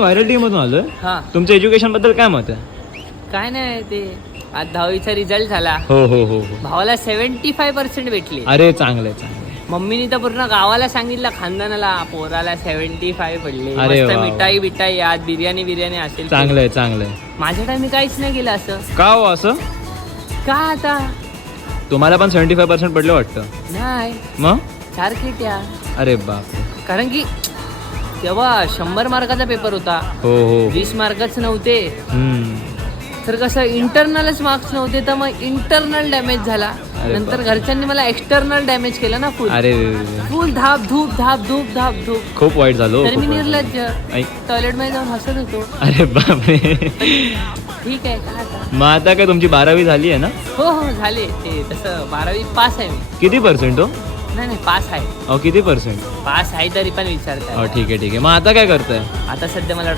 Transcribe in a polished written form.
Viral team मधून आलोय. हा तुमचं एज्युकेशन बद्दल काय मत आहे? काय नाही ते आज 10वीचा रिझल्ट झाला. हो हो हो हो. भावाला 75% भेटले. अरे चांगलंय चांगलंय. मम्मीनी तर पूर्ण गावाला सांगितलं, खानदानाला पोराला 75 पडले. अरे मस्त वा वा. मिठाई बिठाई आज बिर्याणी असेल. चांगलंय चांगलंय. माझ्या टाइमी काहीच नाही केलं असं. का हो असं? का आता तुम्हाला पण 75% पडले वाटतं. नाही मग 4 किट्या. अरे बाप. कारण की तेव्हा 100 मार्काचा पेपर होता. हो हो. 20 मार्कच नव्हते. हम्म. तर कसं इंटरनलच मार्क्स नव्हते, तर मग इंटरनल डॅमेज झाला. अरे नंतर घरच्यांनी मला एक्सटर्नल डॅमेज केलं ना. फुल अरे फुल धाप धूप धाप धूप धाप धूप. खूप वाईट झालं हो, तर मी खूप वाईट निर्लज्ज झालं. टॉयलेट मध्ये जाऊन हसत होतो. अरे बापरे. ठीक आहे का आता. मग आता काय तुमची 12वी झाली आहे ना? हो हो झाले ते तसं 12वी पास आहे मी. किती पर्सेंट हो? नाही पास आहे. किती पर्सेंट? पास आहे तरी पण विचारताय. ठीक आहे ठीक आहे. मग आता काय करताय? आता सध्या मला